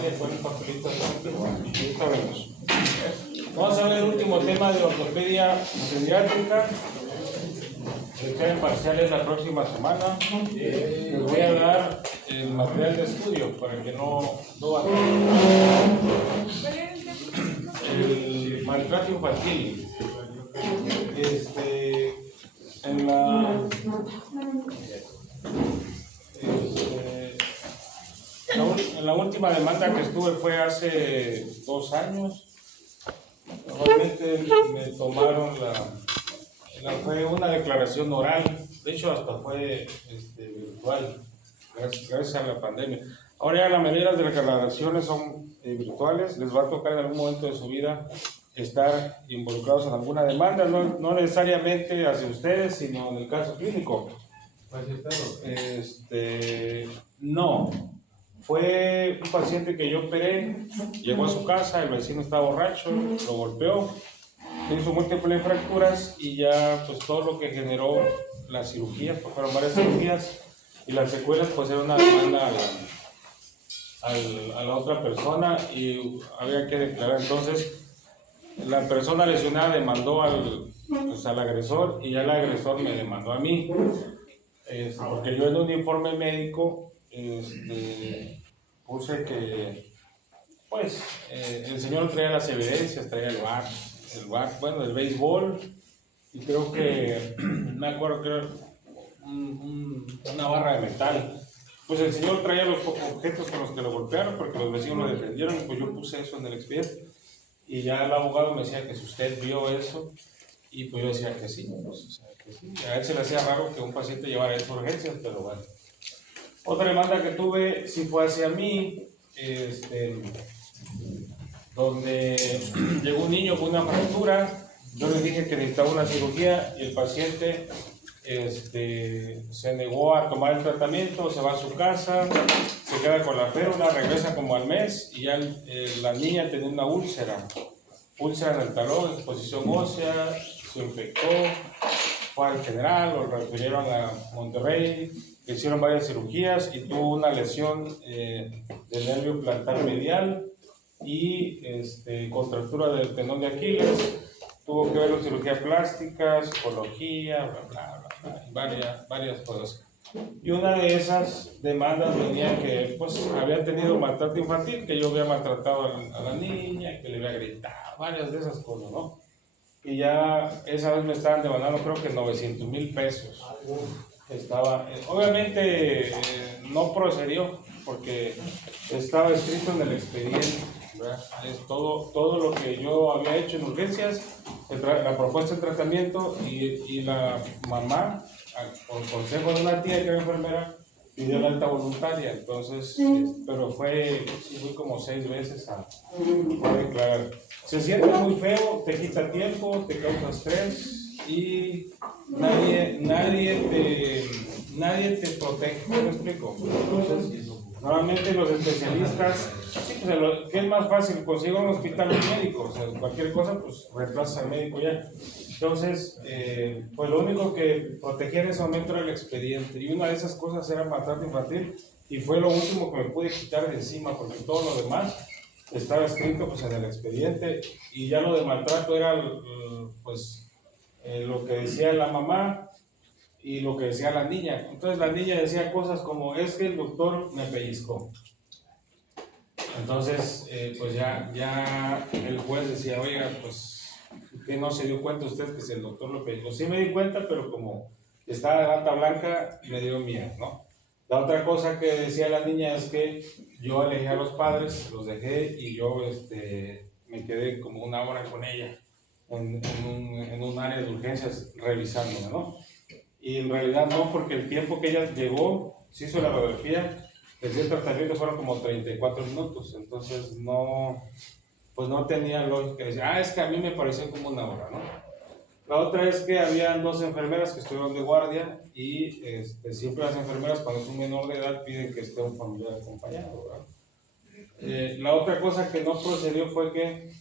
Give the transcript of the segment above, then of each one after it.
Nadia con el papelito. Ahorita vemos. Vamos a ver el último tema de ortopedia pediátrica. Examen parciales la próxima semana. Les voy a dar el material de estudio para que no el maltrato infantil. En la última demanda que estuve fue hace 2 años. Normalmente me tomaron fue una declaración oral, de hecho hasta fue virtual, gracias a la pandemia. Ahora ya las maneras de declaraciones son virtuales, les va a tocar en algún momento de su vida estar involucrados en alguna demanda, no necesariamente hacia ustedes, sino en el caso clínico. No, fue un paciente que yo operé, llegó a su casa, el vecino estaba borracho, lo golpeó, hizo múltiples fracturas y ya pues todo lo que generó la cirugía, pues fueron varias cirugías y las secuelas pues era una demanda a la otra persona y había que declarar. Entonces la persona lesionada demandó al agresor y ya el agresor me demandó a mí, porque yo en un informe médico puse que pues el señor traía las evidencias, traía el bat, bueno, el béisbol, y creo que, me acuerdo que era una barra de metal. Pues el señor traía los objetos con los que lo golpearon, porque los vecinos lo defendieron, y pues yo puse eso en el expediente. Y ya el abogado me decía que si usted vio eso, y pues yo decía que sí, pues, o sea, que sí. A él se le hacía raro que un paciente llevara eso a urgencias, pero bueno. Otra demanda que tuve sí fue hacia mí, donde llegó un niño con una fractura, yo le dije que necesitaba una cirugía y el paciente se negó a tomar el tratamiento, se va a su casa, se queda con la férula, regresa como al mes y ya la niña tenía una úlcera en el talón, exposición ósea, se infectó, fue al general, lo refirieron a Monterrey, le hicieron varias cirugías y tuvo una lesión del nervio plantar medial y contractura del tendón de Aquiles. Tuvo que ver con cirugía plástica, psicología, bla, bla, bla, y varias cosas. Y una de esas demandas venía que pues había tenido maltrato infantil, que yo había maltratado a la niña, que le había gritado, varias de esas cosas, ¿no? Y ya esa vez me estaban demandando creo que 900,000 pesos. Obviamente no procedió porque estaba escrito en el expediente, ¿verdad? Es todo lo que yo había hecho en urgencias, la propuesta de tratamiento y la mamá, por consejo de una tía que era enfermera, pidió la alta voluntaria. Entonces, pero fui como 6 veces a declarar. Se siente muy feo, te quita tiempo, te causa estrés y nadie te protege. ¿Me explico? Entonces, normalmente los especialistas, sí, pues, ¿qué es más fácil? Conseguir un hospital médico, o sea, cualquier cosa, pues reemplaza al médico ya. Entonces, pues lo único que protegía en ese momento era el expediente y una de esas cosas era maltrato infantil y fue lo último que me pude quitar de encima porque todo lo demás estaba escrito pues en el expediente y ya lo de maltrato era pues lo que decía la mamá y lo que decía la niña. Entonces la niña decía cosas como es que el doctor me pellizcó. Entonces pues ya el juez decía, oiga, pues que no se dio cuenta usted que si el doctor lo pellizcó. Sí me di cuenta, pero como estaba de bata blanca me dio miedo, ¿no? La otra cosa que decía la niña es que yo alejé a los padres, los dejé y yo me quedé como 1 hora con ella en un área de urgencias revisándola, ¿no? Y en realidad no, porque el tiempo que ella llegó, se hizo la radiografía, desde el tratamiento fueron como 34 minutos, entonces pues no tenía lógica. Decía, es que a mí me pareció como 1 hora, ¿no? La otra es que habían 2 enfermeras que estuvieron de guardia y siempre las enfermeras cuando es un menor de edad piden que esté un familiar acompañado, ¿verdad? La otra cosa que no procedió fue que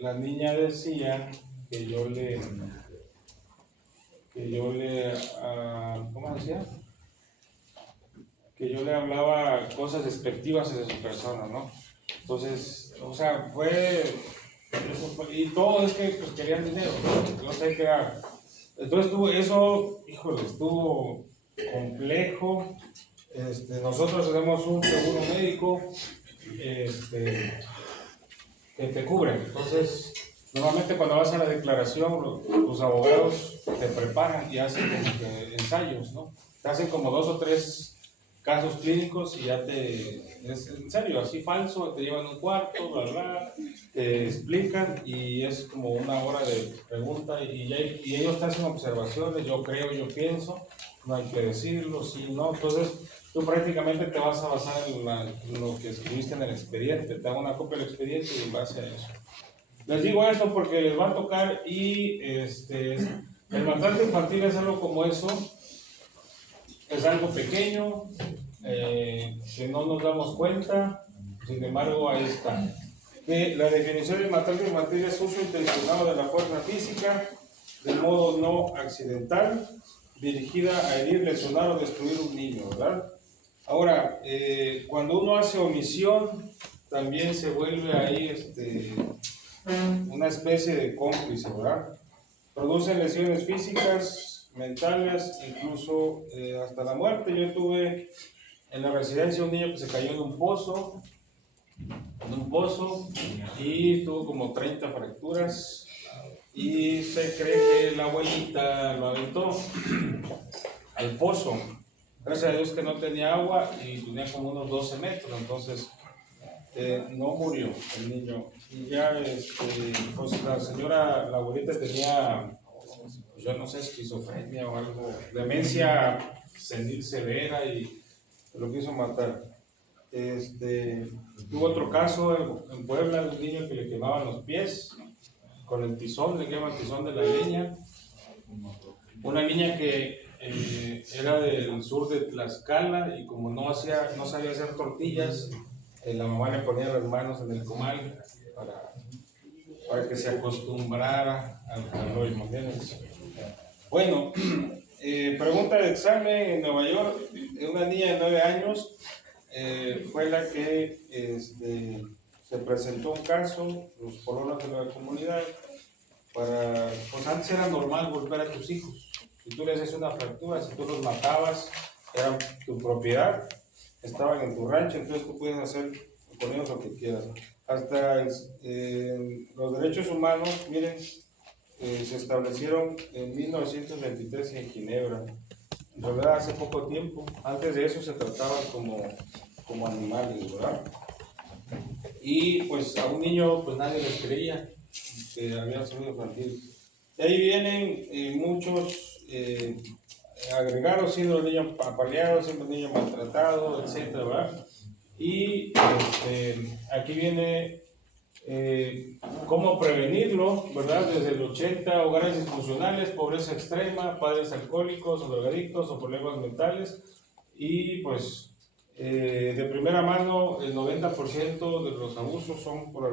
la niña decía que yo le ¿cómo decía? que yo le hablaba cosas despectivas hacia su persona, ¿no? Entonces, o sea, y todo es que pues querían dinero, no sé qué era. Entonces eso, híjole, estuvo complejo. Nosotros tenemos un seguro médico que te cubre. Entonces, normalmente cuando vas a la declaración, los abogados te preparan y hacen como que ensayos, ¿no? Te hacen como 2 o 3 casos clínicos y ya es en serio, así falso, te llevan a un cuarto, bla, bla, te explican y es como 1 hora de pregunta y ellos te hacen observaciones, yo creo, yo pienso, no hay que decirlo, sí, no. Entonces, tú prácticamente te vas a basar en lo que escribiste en el expediente, te dan una copia del expediente y en base a eso. Les digo esto porque les va a tocar y el maltrato infantil es algo como eso, es algo pequeño, que no nos damos cuenta, sin embargo ahí está. La definición de maltrato infantil es uso intencionado de la fuerza física de modo no accidental, dirigida a herir, lesionar o destruir un niño, ¿verdad? Ahora, cuando uno hace omisión, también se vuelve ahí una especie de cómplice, ¿verdad? Produce lesiones físicas, mentales, incluso hasta la muerte. Yo tuve en la residencia un niño que se cayó en un pozo y tuvo como 30 fracturas y se cree que la abuelita lo aventó al pozo. Gracias a Dios que no tenía agua y tenía como unos 12 metros, entonces no murió el niño. Y ya, pues la señora, la abuelita tenía, pues yo no sé, esquizofrenia o algo, demencia senil severa y lo quiso matar. Tuvo otro caso en Puebla de un niño que le quemaban los pies con el tizón, le llaman tizón de la leña. Una niña que era del sur de Tlaxcala y como no sabía hacer tortillas, la mamá le ponía las manos en el comal para que se acostumbrara al calor, ¿entiendes? Bueno, pregunta de examen en Nueva York, una niña de 9 años fue la que se presentó un caso, los colonos de la comunidad, pues antes era normal golpear a tus hijos. Si tú les haces una fractura, si tú los matabas, era tu propiedad, estaban en tu rancho, entonces tú puedes hacer con ellos lo que quieras. Hasta los derechos humanos, miren, se establecieron en 1923 en Ginebra. En realidad hace poco tiempo, antes de eso se trataban como animales, ¿verdad? Y pues a un niño pues nadie les creía que había sido infantil. De ahí vienen muchos agregados, siendo el niño apaleado, siendo el niño maltratado, etcétera, ¿verdad? Y aquí viene cómo prevenirlo, ¿verdad? Desde el 80, hogares disfuncionales, pobreza extrema, padres alcohólicos o drogadictos o problemas mentales. Y pues de primera mano, el 90% de los abusos son por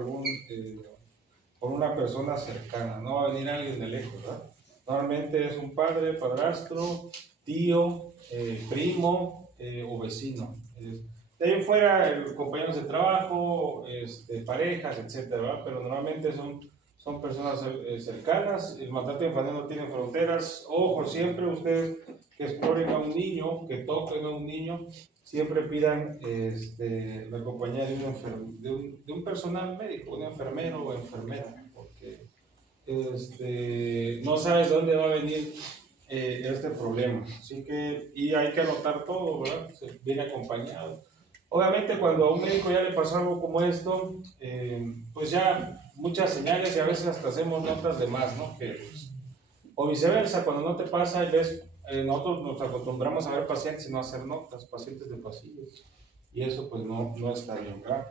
una persona cercana, no va a venir alguien de lejos, ¿verdad? Normalmente es un padre, padrastro, tío, primo o vecino. De ahí fuera, compañeros de trabajo, parejas, etcétera, ¿verdad? Pero normalmente son personas cercanas. El maltrato infantil no tiene fronteras. Ojo, siempre ustedes que exploren a un niño, que toquen a un niño, siempre pidan la compañía de un personal médico, un enfermero o enfermera, porque no sabes de dónde va a venir este problema. Así que, y hay que anotar todo, ¿verdad? Se viene acompañado. Obviamente cuando a un médico ya le pasó algo como esto, pues ya muchas señales y a veces hasta hacemos notas de más, ¿no? O viceversa, cuando no te pasa, ves, nosotros nos acostumbramos a ver pacientes y no hacer notas, pacientes de pasillos, y eso pues no está bien, ¿verdad?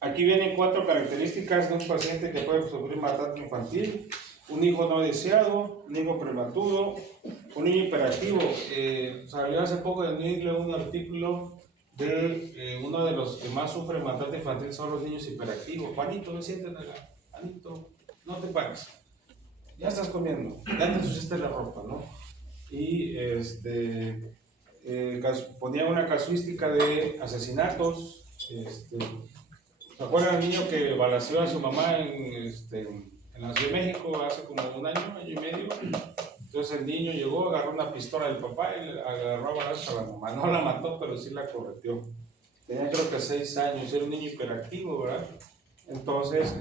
Aquí vienen 4 características de un paciente que puede sufrir maltrato infantil: un hijo no deseado, un hijo prematuro, un niño hiperactivo. Salió hace poco de Nigle un artículo de uno de los que más sufren maltrato infantil son los niños hiperactivos. Juanito, no siéntate acá. Juanito, no te pares. Ya estás comiendo, ya te ensuciaste la ropa, ¿no? Y ponía una casuística de asesinatos. ¿Se acuerdan el niño que balaceó a su mamá en la Ciudad de México hace como un año y medio? Entonces el niño llegó, agarró una pistola del papá y le agarró a balazos a la mamá. No la mató, pero sí la correteó. Tenía creo que 6 años, era un niño hiperactivo, ¿verdad? Entonces,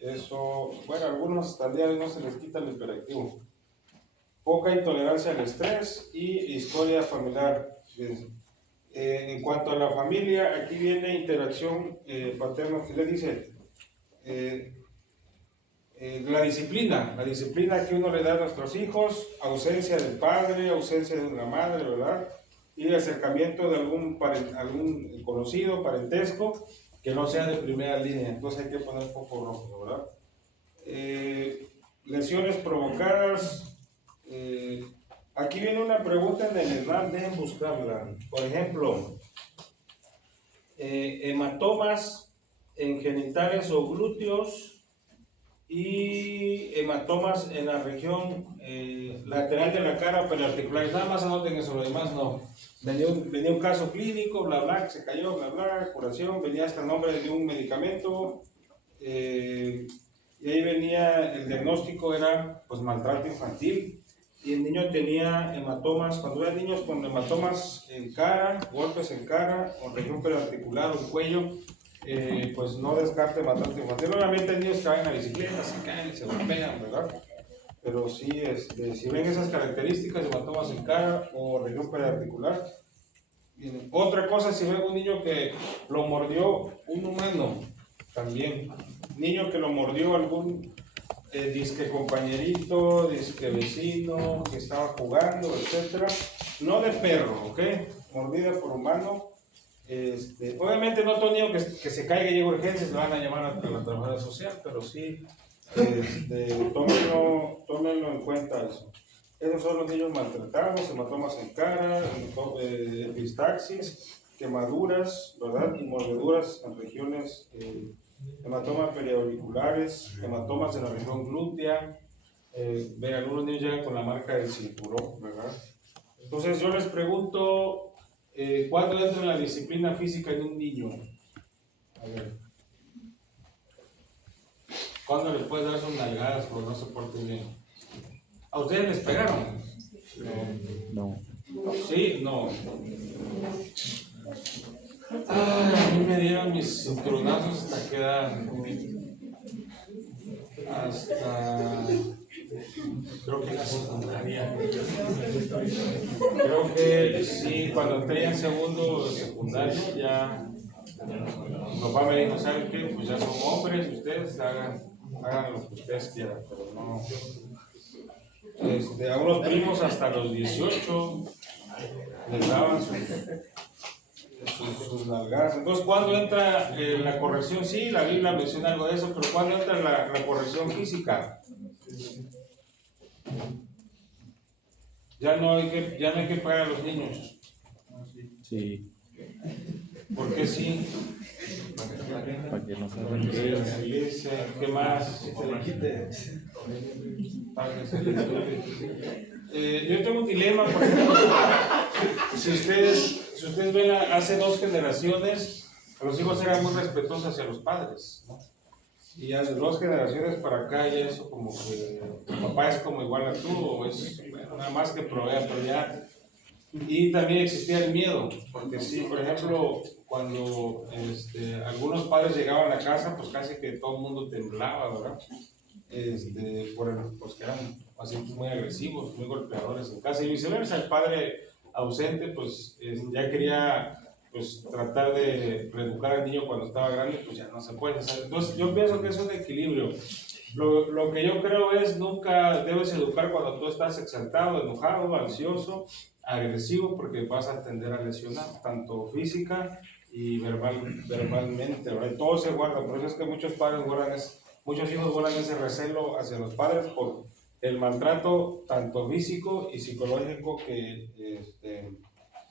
eso, bueno, a algunos hasta el día de hoy no se les quita el hiperactivo. Poca intolerancia al estrés y historia familiar. En cuanto a la familia, aquí viene interacción paterno, que le dice la disciplina que uno le da a nuestros hijos, ausencia del padre, ausencia de una madre, ¿verdad? Y el acercamiento de algún conocido, parentesco, que no sea de primera línea, entonces hay que poner foco rojo, ¿verdad? Lesiones provocadas. Aquí viene una pregunta en el examen, deben buscarla. Por ejemplo, hematomas en genitales o glúteos y hematomas en la región lateral de la cara periarticular. Nada más anoten eso, lo demás no. Venía un caso clínico, bla bla, que se cayó, bla bla, curación, venía hasta el nombre de un medicamento, y ahí venía el diagnóstico, era pues maltrato infantil. Y el niño tenía hematomas, cuando vean niños con hematomas en cara, golpes en cara, o región periarticular o cuello, pues no descarte maltrato infantil. Obviamente hay niños que van en la bicicleta, se caen y se golpean, ¿verdad? Pero sí, si ven esas características de hematomas en cara o región periarticular. Otra cosa, si ven un niño que lo mordió un humano, también. Niño que lo mordió algún disque compañerito, disque vecino, que estaba jugando, etcétera. No de perro, ¿ok? Mordida por humano. Obviamente no todo niño que se caiga y llegue a urgencias le van a llamar a la trabajadora social, pero sí, tómenlo en cuenta eso. Esos son los niños maltratados, hematomas en cara, epistaxis, quemaduras, ¿verdad? Y mordeduras en regiones, hematomas periauriculares, hematomas en la región glútea. Vean, algunos niños llegan con la marca del cinturón, ¿verdad? Entonces yo les pregunto, ¿cuándo entra la disciplina física en un niño? A ver, ¿cuándo le puedes dar sus nalgadas por no se porte bien? ¿A ustedes les pegaron? No. ¿Sí? No. Ay, a mí me dieron mis cinturonazos hasta que edad. Hasta creo que en la secundaria. Creo que sí, cuando entré en segundo secundario ya mi papá me dijo, ¿saben qué? Pues ya son hombres, ustedes hagan lo que ustedes quieran, pero no. A unos primos hasta los 18 les daban sus nalgadas. Entonces, ¿cuándo entra la corrección? Sí, la Biblia menciona algo de eso, pero ¿cuándo entra la corrección física? Ya no hay que pegar a los niños. Sí. ¿Por qué sí? Para que no se ¿Qué más? Yo tengo un dilema, por ejemplo, si ustedes ven hace 2 generaciones, los hijos eran muy respetuosos hacia los padres, ¿no? Y ya de 2 generaciones para acá ya eso como que tu papá es como igual a tú, o es bueno, nada más que provea, pero ya. Y también existía el miedo, porque sí, por ejemplo, cuando algunos padres llegaban a casa, pues casi que todo el mundo temblaba, ¿verdad? Pues que eran así muy agresivos, muy golpeadores en casa, y viceversa, el padre ausente, pues ya quería pues tratar de reeducar al niño cuando estaba grande, pues ya no se puede hacer. Entonces yo pienso que es un equilibrio. Lo que yo creo es nunca debes educar cuando tú estás exaltado, enojado, ansioso, agresivo, porque vas a tender a lesionar, tanto física y verbalmente, ¿verdad? Y todo se guarda, por eso es que muchos padres muchos hijos guardan ese recelo hacia los padres por el maltrato tanto físico y psicológico que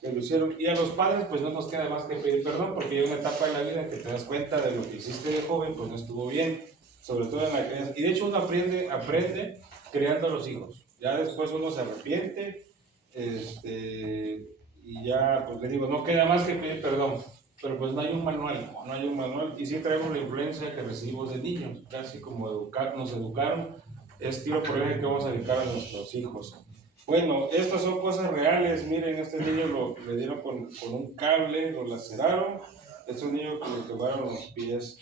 lo hicieron. Y a los padres pues no nos queda más que pedir perdón, porque hay una etapa de la vida que te das cuenta de lo que hiciste de joven, pues no estuvo bien, sobre todo en la crianza. Y de hecho uno aprende creando a los hijos. Ya después uno se arrepiente Y ya, pues le digo, no queda más que pedir perdón, pero pues no hay un manual, no hay un manual, y sí traemos la influencia que recibimos de niños, casi como nos educaron, es tiro por el que vamos a educar a nuestros hijos. Bueno, estas son cosas reales, miren, este niño le dieron con un cable, lo laceraron, es un niño que le quemaron los pies.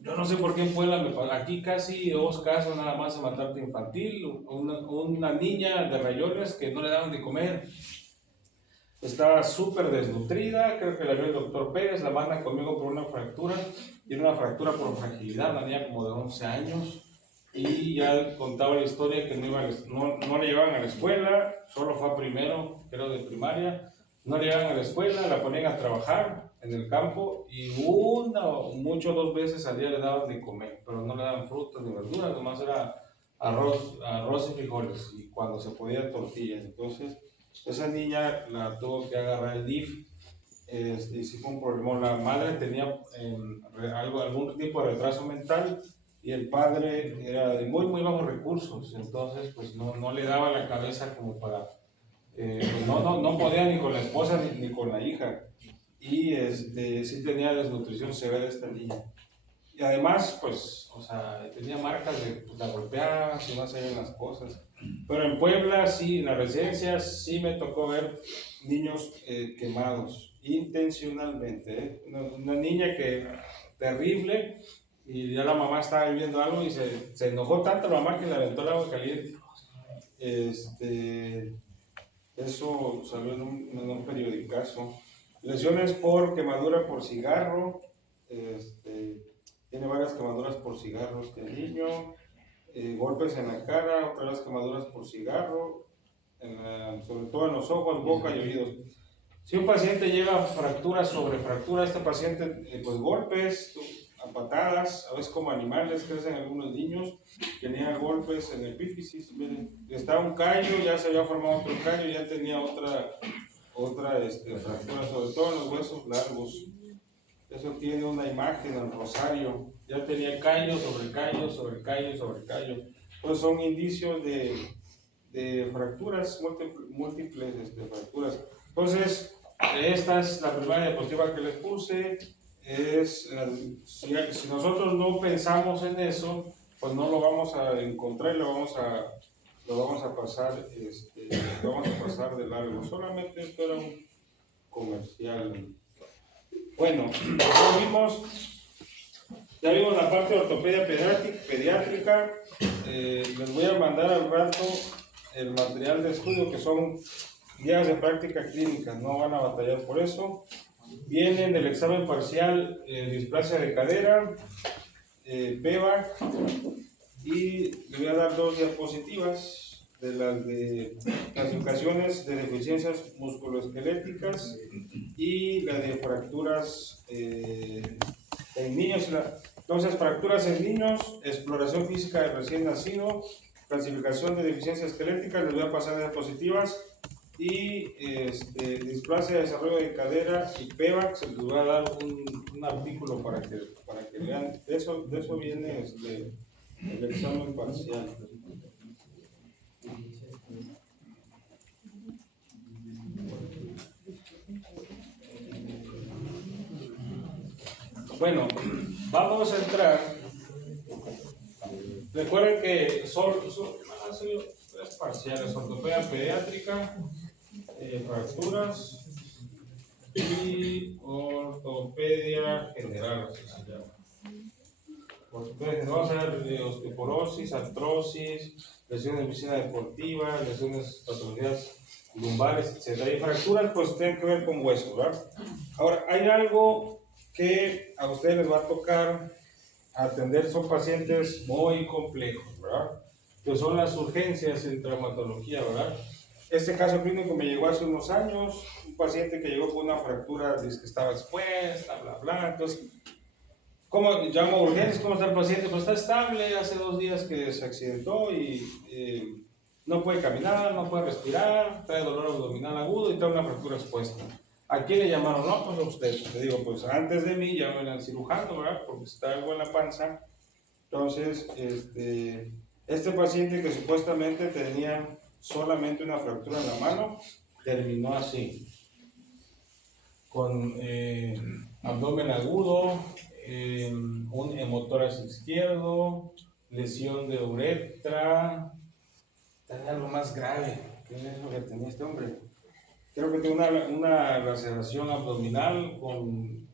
Yo no sé por qué en Puebla aquí casi 2 casos nada más de maltrato infantil, una niña de rayones que no le daban de comer, estaba súper desnutrida, creo que la vio el doctor Pérez, la manda conmigo por una fractura, tiene una fractura por fragilidad, una niña como de 11 años, y ya contaba la historia que no le llevaban a la escuela, solo fue a primero, creo de primaria, no le llevaban a la escuela, la ponían a trabajar en el campo, y mucho 2 veces al día le daban de comer, pero no le daban frutas ni verduras, nomás era arroz y frijoles, y cuando se podía tortillas. Entonces esa niña la tuvo que agarrar el DIF, y sí fue un problema. La madre tenía algún tipo de retraso mental y el padre era de muy bajos recursos, entonces pues no le daba la cabeza como para, pues no podía ni con la esposa ni con la hija, y sí tenía desnutrición severa esta niña. Y además, pues, o sea, tenía marcas de, pues, la golpeaba, si no se ven las cosas. Pero en Puebla, sí, en las residencias, sí me tocó ver niños quemados, intencionalmente, ¿eh? Una niña que, terrible, y ya la mamá estaba viviendo algo y se enojó tanto la mamá que le aventó el agua caliente. Eso salió en un periodicazo. Lesiones por quemadura por cigarro, tiene varias quemaduras por cigarros este niño, golpes en la cara, otras quemaduras por cigarro, sobre todo en los ojos, boca y oídos. Si un paciente lleva fractura sobre fractura, este paciente, pues golpes, a patadas, a veces como animales, crecen algunos niños, tenía golpes en el epífisis, miren, estaba un callo, ya se había formado otro callo, ya tenía otra fractura, sobre todo en los huesos largos. Eso tiene una imagen al rosario, ya tenía callo sobre callo, sobre callo, sobre callo. Pues son indicios de fracturas, múltiples fracturas. Entonces, esta es la primera diapositiva que les puse. Si nosotros no pensamos en eso, pues no lo vamos a encontrar, lo vamos a pasar de largo. Solamente esto era un comercial. Bueno, ya vimos la parte de ortopedia pediátrica. Les voy a mandar al rato el material de estudio, que son guías de práctica clínica, no van a batallar por eso. Viene en el examen parcial displasia de cadera, PEVA, y le voy a dar 2 diapositivas de las de clasificaciones de deficiencias musculoesqueléticas y la de fracturas en niños. Entonces, fracturas en niños, exploración física de recién nacido, clasificación de deficiencias esqueléticas, les voy a pasar diapositivas, y displasia de desarrollo de cadera y PEVAC, se les voy a dar un artículo para que vean. De eso viene el examen parcial. Bueno, vamos a entrar. Recuerden que son 3 parciales: ortopedia pediátrica, fracturas y ortopedia general, así se llama. Vamos a ver osteoporosis, artrosis, lesiones de medicina deportiva, lesiones, patologías lumbares, etc. Y fracturas, pues tienen que ver con huesos, ¿verdad? Ahora, hay algo que a ustedes les va a tocar atender, son pacientes muy complejos, ¿verdad? Que son las urgencias en traumatología, ¿verdad? Este caso clínico me llegó hace unos años, un paciente que llegó con una fractura, dice que estaba expuesta, bla, bla. Entonces, ¿cómo llamo a urgencias? ¿Cómo está el paciente? Pues está estable, hace 2 días que se accidentó y no puede caminar, no puede respirar, trae dolor abdominal agudo y trae una fractura expuesta. ¿A quién le llamaron? No, pues a usted. Le digo, pues antes de mí llamen al cirujano, ¿verdad? Porque está algo en la panza. Entonces, este paciente que supuestamente tenía solamente una fractura en la mano, terminó así, con abdomen agudo, un hemotórax izquierdo, lesión de uretra. Tenía algo más grave. ¿Qué es lo que tenía este hombre? Creo que tiene una laceración abdominal con...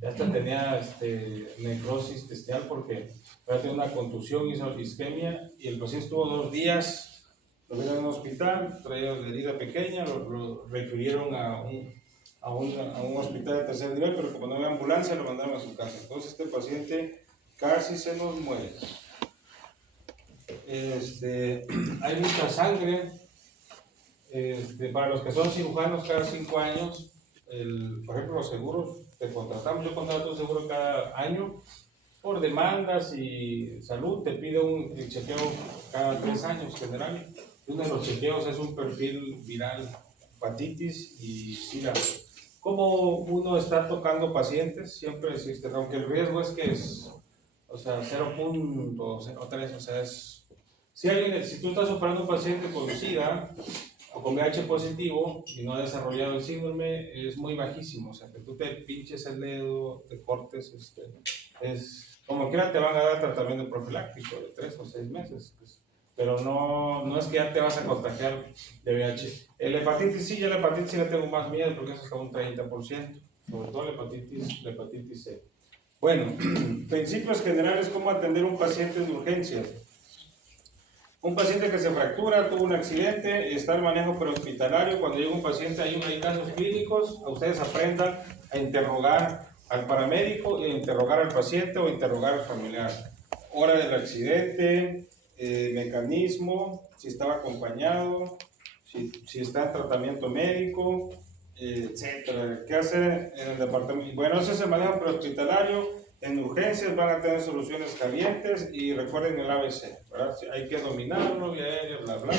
esta tenía necrosis intestinal porque tenía una contusión, hizo isquemia y el paciente estuvo 2 días, lo vieron en un hospital, traía la herida pequeña, lo refirieron a un hospital de tercer nivel, pero como no había ambulancia lo mandaron a su casa. Entonces este paciente casi se nos muere. Hay mucha sangre. Para los que son cirujanos cada 5 años, por ejemplo los seguros, te contratamos, yo contrato un seguro cada año, por demandas y salud, te pide un chequeo cada 3 años general. Uno de los chequeos es un perfil viral, hepatitis y SIDA. Como uno está tocando pacientes, siempre existe, aunque el riesgo es que es, o sea, 0.03, o sea, es... Si tú estás operando un paciente con SIDA, o con VIH positivo y no ha desarrollado el síndrome, es muy bajísimo. O sea, que tú te pinches el dedo, te cortes, es como quiera te van a dar tratamiento profiláctico de 3 o 6 meses. Pero no es que ya te vas a contagiar de VIH. El hepatitis sí, yo la hepatitis sí le tengo más miedo porque es hasta un 30%, sobre todo la hepatitis C. Bueno, principios generales, cómo atender a un paciente de urgencias. Un paciente que se fractura, tuvo un accidente, está en manejo prehospitalario. Cuando llega un paciente, hay casos clínicos, ustedes aprendan a interrogar al paramédico, a interrogar al paciente o interrogar al familiar. Hora del accidente, mecanismo, si estaba acompañado, si está en tratamiento médico, etcétera. ¿Qué hacer en el departamento? Bueno, ese es el manejo prehospitalario. En urgencias van a tener soluciones calientes y recuerden el ABC, ¿verdad? Hay que dominarlo, vía aérea, bla, bla,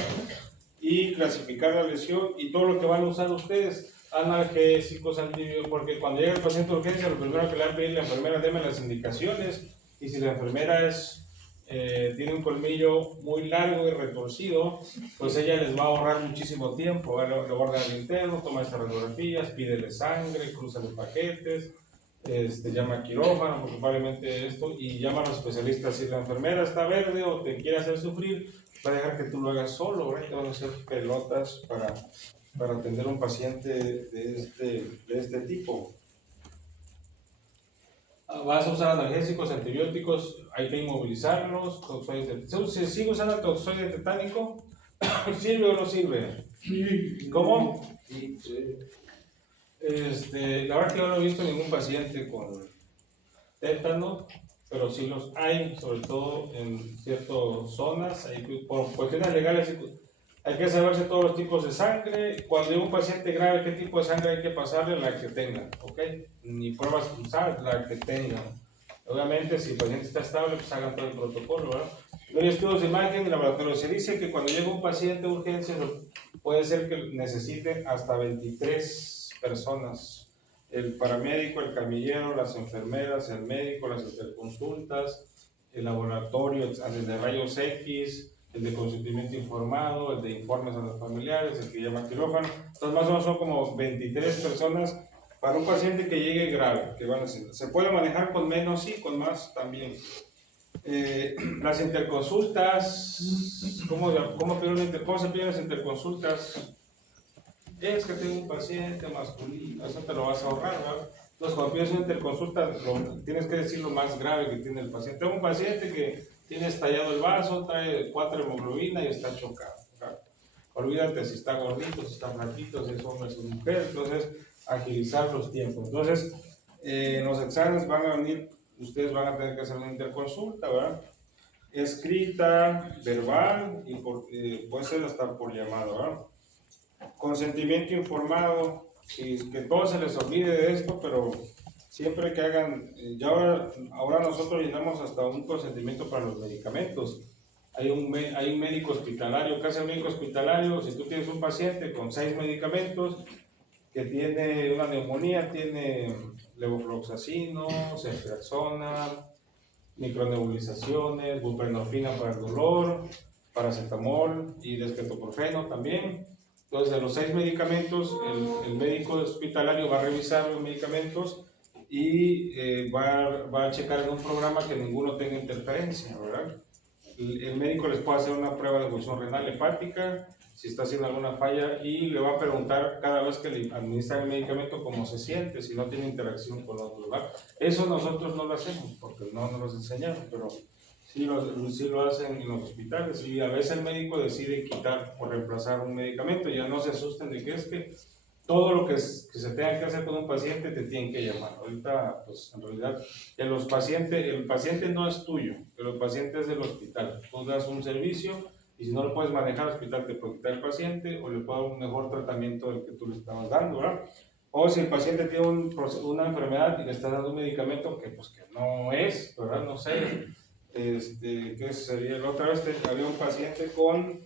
y clasificar la lesión y todo lo que van a usar ustedes, analgésicos, antibióticos, porque cuando llega el paciente de urgencia, lo primero que le va a pedir la enfermera, deme las indicaciones, y si la enfermera tiene un colmillo muy largo y retorcido, pues ella les va a ahorrar muchísimo tiempo, le guarda el interno, toma estas radiografías, pídele sangre, cruza los paquetes, llama a quirófano, porque probablemente esto, y llama a los especialistas. Si la enfermera está verde o te quiere hacer sufrir, va a dejar que tú lo hagas solo, ¿verdad? Te van a hacer pelotas para atender a un paciente de este tipo. Vas a usar analgésicos, antibióticos, hay que inmovilizarlos. ¿Se sigue usando el toxoide tetánico? ¿Sirve o no sirve? ¿Cómo? La verdad que yo no he visto ningún paciente con tétano, pero sí los hay, sobre todo en ciertas zonas. Por cuestiones legales hay que saberse todos los tipos de sangre. Cuando hay un paciente grave, qué tipo de sangre hay que pasarle, la que tenga, ¿ok? Ni pruebas cruzadas, la que tengan. Obviamente, si el paciente está estable, pues hagan todo el protocolo, ¿verdad? No hay estudios de imagen, pero se dice que cuando llega un paciente de urgencia, puede ser que necesite hasta 23 personas. El paramédico, el camillero, las enfermeras, el médico, las interconsultas, el laboratorio, el de rayos X, el de consentimiento informado, el de informes a los familiares, el que llama quirófano. Entonces, más o menos son como 23 personas para un paciente que llegue grave, que van a ser. Se puede manejar con menos, sí, con más también. Las interconsultas, ¿cómo se piden las interconsultas? Es que tengo un paciente masculino, eso te lo vas a ahorrar, ¿verdad? Entonces, cuando pides una interconsulta, tienes que decir lo más grave que tiene el paciente. Tengo un paciente que tiene estallado el vaso, trae 4 hemoglobina y está chocado, ¿verdad? Olvídate si está gordito, si está flaquito, si es hombre, si es mujer. Entonces, agilizar los tiempos. Entonces, en los exámenes van a venir, ustedes van a tener que hacer una interconsulta, ¿verdad? Escrita, verbal y puede ser hasta por llamada, ¿verdad? Consentimiento informado, que todos se les olvide de esto, pero siempre que hagan, ya ahora nosotros llenamos hasta un consentimiento para los medicamentos. Hay un médico hospitalario. ¿Qué hace el médico hospitalario? Si tú tienes un paciente con 6 medicamentos, que tiene una neumonía, tiene levofloxacino, ceftriaxona, micronebulizaciones, buprenorfina para el dolor, paracetamol y desquetoprofeno también. Entonces, de los 6 medicamentos, el médico hospitalario va a revisar los medicamentos y va a checar en un programa que ninguno tenga interferencia, ¿verdad? El médico les puede hacer una prueba de función renal hepática, si está haciendo alguna falla, y le va a preguntar cada vez que le administra el medicamento cómo se siente, si no tiene interacción con otros, ¿verdad? Eso nosotros no lo hacemos porque no nos lo enseñaron, pero sí lo hacen en los hospitales, y a veces el médico decide quitar o reemplazar un medicamento. Ya no se asusten de que es que todo lo que se tenga que hacer con un paciente te tienen que llamar. Ahorita, pues en realidad, el paciente no es tuyo, el paciente es del hospital. Tú das un servicio y si no lo puedes manejar, el hospital te puede quitar el paciente o le puede dar un mejor tratamiento del que tú le estabas dando, ¿verdad? O si el paciente tiene una enfermedad y le está dando un medicamento que, pues, que no es, ¿verdad? No sé, ¿qué sería? La otra vez había un paciente con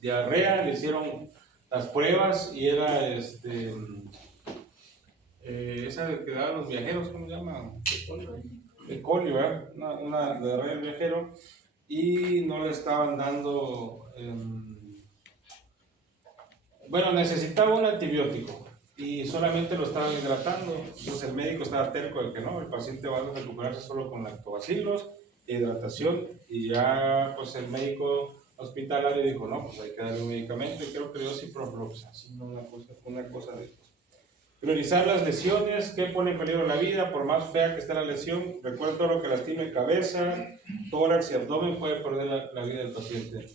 diarrea, le hicieron las pruebas y era esa que daban los viajeros, ¿cómo se llama? De coli, ¿verdad? Una diarrea del viajero, y no le estaban dando, bueno, necesitaba un antibiótico y solamente lo estaban hidratando. Entonces el médico estaba terco de que no, el paciente va a recuperarse solo con lactobacilos, hidratación, y ya pues el médico hospitalario dijo, no, pues hay que darle un medicamento, y creo que le dio ciprofloxacin, una cosa de esto. Priorizar las lesiones que ponen en peligro la vida, por más fea que esté la lesión. Recuerda, todo lo que lastime cabeza, tórax y abdomen puede perder la vida del paciente.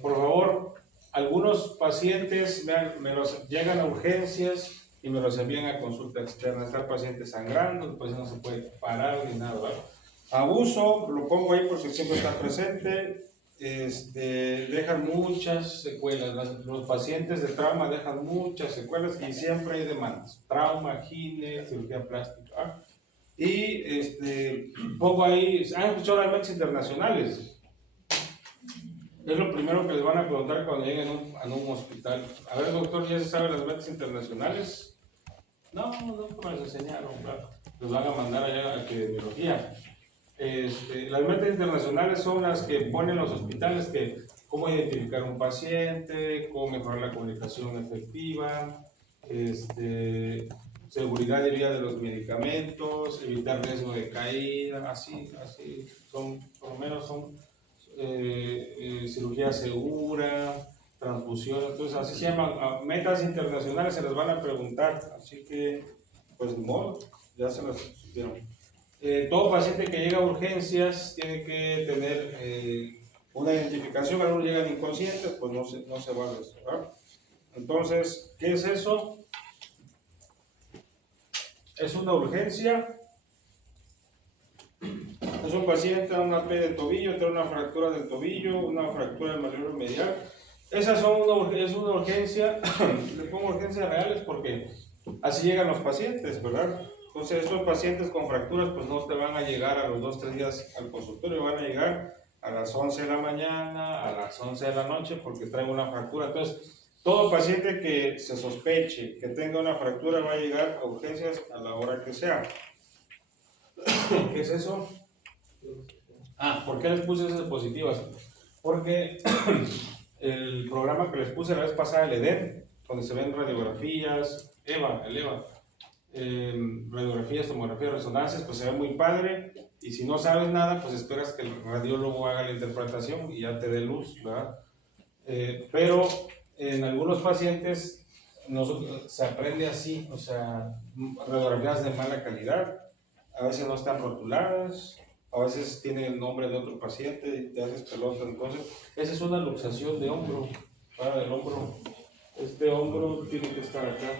Por favor, algunos pacientes me los llegan a urgencias y me los envían a consulta externa. Está el paciente sangrando, el paciente no se puede parar ni nada, ¿verdad? Abuso, lo pongo ahí porque siempre está presente. Dejan muchas secuelas. Los pacientes de trauma dejan muchas secuelas y siempre hay demandas: trauma, gine, cirugía plástica, ¿ah? Y pongo ahí, ¿han escuchado las metas internacionales? Es lo primero que les van a preguntar cuando lleguen a un hospital. A ver, doctor, ¿ya se sabe las metas internacionales? No me las enseñaron, ¿verdad? Los van a mandar allá a epidemiología. Las metas internacionales son las que ponen los hospitales, que cómo identificar un paciente, cómo mejorar la comunicación efectiva, seguridad de vida de los medicamentos, evitar riesgo de caída, así son, por lo menos son cirugía segura, transfusión. Entonces así se llaman, metas internacionales, se les van a preguntar, así que pues ni modo, ya se las supieron. Todo paciente que llega a urgencias tiene que tener una identificación. Algunos llegan inconscientes, pues no se vale eso, ¿verdad? Entonces, ¿qué es eso? Es una urgencia. Es un paciente con una P de tobillo, tiene una fractura del tobillo, una fractura del manubrio medial. Esas es una urgencia. Le pongo urgencias reales porque así llegan los pacientes, ¿verdad? Entonces, estos pacientes con fracturas, pues no te van a llegar a los 2-3 días al consultorio, van a llegar a las 11 de la mañana, a las 11 de la noche, porque traen una fractura. Entonces, todo paciente que se sospeche que tenga una fractura va a llegar a urgencias a la hora que sea. ¿Qué es eso? ¿Por qué les puse esas diapositivas? Porque el programa que les puse la vez pasada, el EDEN, donde se ven radiografías, el EVA, radiografías, tomografías, resonancias, pues se ve muy padre, y si no sabes nada, pues esperas que el radiólogo haga la interpretación y ya te dé luz, ¿verdad? Pero en algunos pacientes se aprende así, o sea, radiografías de mala calidad, a veces no están rotuladas, a veces tienen el nombre de otro paciente y te haces pelota. Entonces, esa es una luxación de hombro, para del hombro. Este hombro tiene que estar acá.